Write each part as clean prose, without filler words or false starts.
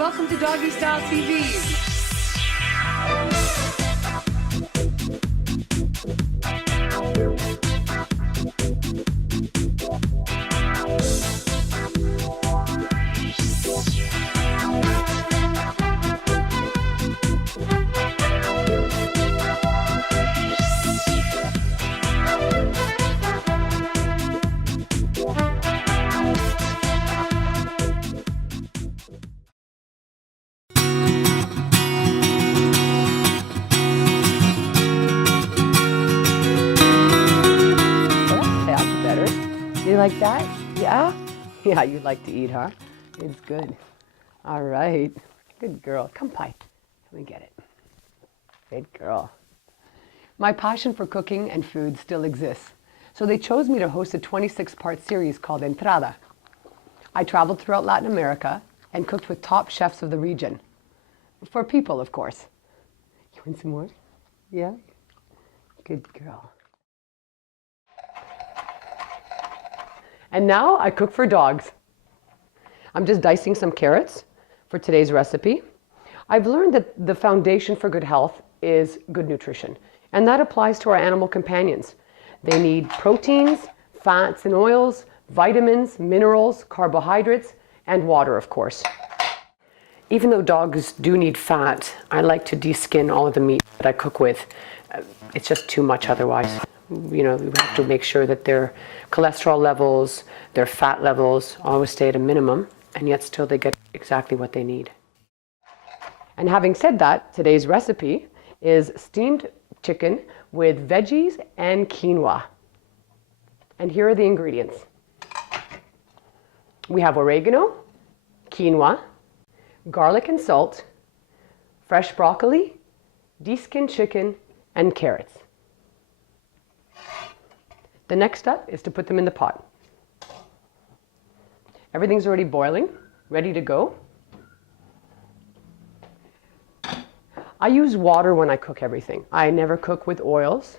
Welcome to Doggy Style TV. You like that? Yeah? Yeah, you like to eat, huh? It's good. All right. Good girl. Come, Pie. Let me get it. Good girl. My passion for cooking and food still exists. So they chose me to host a 26-part series called Entrada. I traveled throughout Latin America and cooked with top chefs of the region. For people, of course. You want some more? Yeah? Good girl. And now I cook for dogs. I'm just dicing some carrots for today's recipe. I've learned that the foundation for good health is good nutrition, and that applies to our animal companions. They need proteins, fats and oils, vitamins, minerals, carbohydrates, and water, of course. Even though dogs do need fat, I like to de-skin all of the meat that I cook with. It's just too much otherwise. You know, we have to make sure that their cholesterol levels, their fat levels always stay at a minimum, and yet still they get exactly what they need. And having said that, today's recipe is steamed chicken with veggies and quinoa. And here are the ingredients. We have oregano, quinoa, garlic and salt, fresh broccoli, de-skinned chicken, and carrots. The next step is to put them in the pot. Everything's already boiling, ready to go. I use water when I cook everything. I never cook with oils,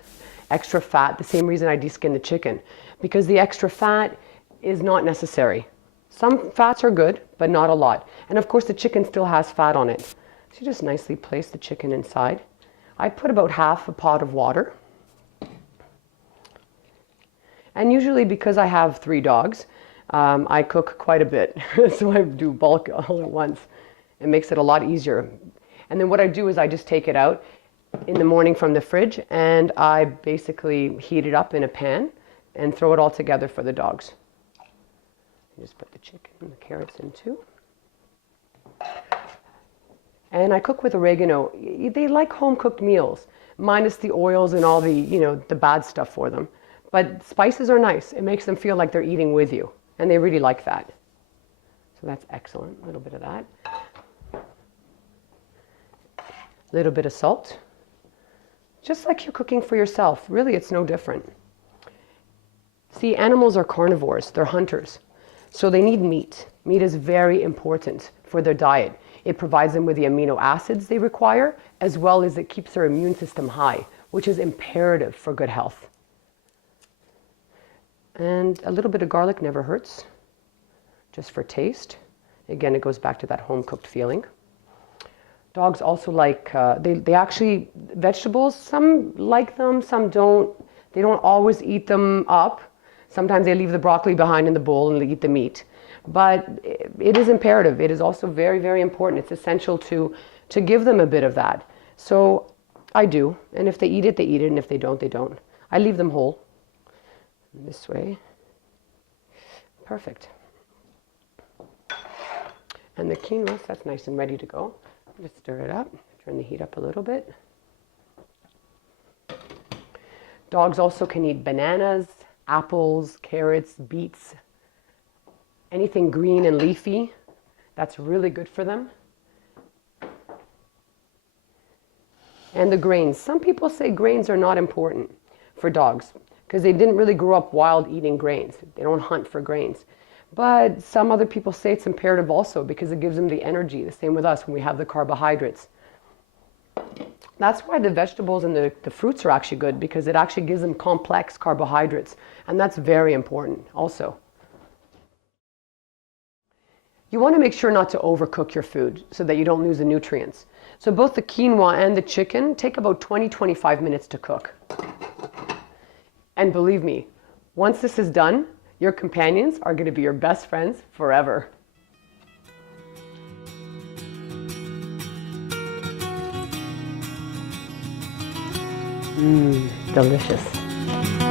extra fat, the same reason I de-skin the chicken, because the extra fat is not necessary. Some fats are good, but not a lot. And of course the chicken still has fat on it. So you just nicely place the chicken inside. I put about half a pot of water. And usually because I have 3 dogs, I cook quite a bit. So I do bulk all at once. It makes it a lot easier. And then what I do is I just take it out in the morning from the fridge and I basically heat it up in a pan and throw it all together for the dogs. Just put the chicken and the carrots in too. And I cook with oregano. They like home-cooked meals, minus the oils and all the, the bad stuff for them. But spices are nice. It makes them feel like they're eating with you. And they really like that. So that's excellent. A little bit of that. A little bit of salt. Just like you're cooking for yourself. Really, it's no different. See, animals are carnivores. They're hunters. So they need meat. Meat is very important for their diet. It provides them with the amino acids they require, as well as it keeps their immune system high, which is imperative for good health. And a little bit of garlic never hurts, just for taste. Again, it goes back to that home-cooked feeling. Dogs also like, they actually, vegetables, some like them, some don't. They don't always eat them up. Sometimes they leave the broccoli behind in the bowl and they eat the meat. But it is imperative. It is also very, very important. It's essential to give them a bit of that. So I do. And if they eat it, they eat it. And if they don't, they don't. I leave them whole. This way. Perfect. And the quinoa, that's nice and ready to go. Just stir it up. Turn the heat up a little bit. Dogs also can eat bananas, apples, carrots, beets, anything green and leafy. That's really good for them. And the grains. Some people say grains are not important for dogs, because they didn't really grow up wild eating grains. They don't hunt for grains. But some other people say it's imperative also because it gives them the energy, the same with us when we have the carbohydrates. That's why the vegetables and the fruits are actually good, because it actually gives them complex carbohydrates. And that's very important also. You want to make sure not to overcook your food so that you don't lose the nutrients. So both the quinoa and the chicken take about 20-25 minutes to cook. And believe me, once this is done, your companions are going to be your best friends forever. Delicious.